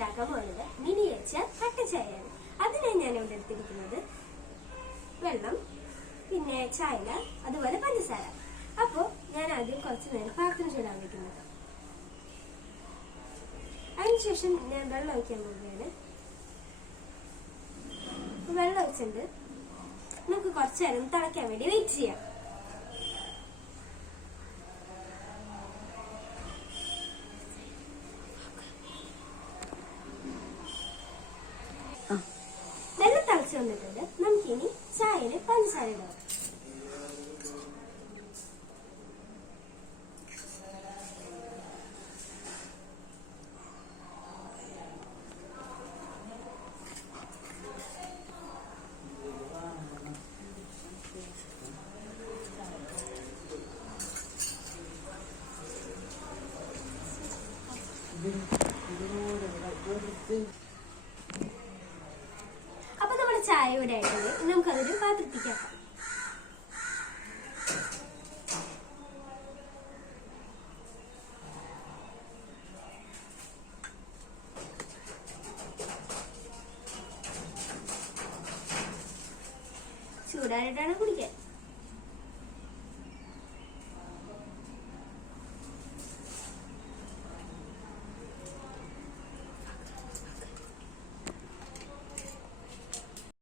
ഉണ്ടാക്കാൻ പോകുന്നത് മിനിയേച്ചർ കട്ടൻ ചായയാണ്. അതിനായി ഞാൻ ഇവിടെ എടുത്തിരിക്കുന്നത് വെള്ളം, പിന്നെ ചായ, അതുപോലെ പഞ്ചസാര. അപ്പോൾ ഞാൻ ആദ്യം കുറച്ച് നേരം പാത്രം ചൂടാൻ വെക്കുന്നത്. അതിനുശേഷം ഞാൻ വെള്ളം ഒഴിക്കാൻ പോവുകയാണ്. വെള്ളം ഒഴിച്ചിട്ട് നമുക്ക് കുറച്ചു നേരം തിളയ്ക്കാൻ വേണ്ടി വെയിറ്റ് ചെയ്യാം. വെള്ളം തിളച്ച് വന്നിട്ടുണ്ട്. നമുക്കിനി ചായയിൽ പഞ്ചസാര ഇടാം. അപ്പൊ നമ്മുടെ ചായ ഇവിടെ ആയിട്ടുണ്ട്. നമുക്കതൊരു പാത്രത്തിലേക്ക് ആക്കാം. ചൂടാറിയിട്ടാണ് കുടിക്കാൻ.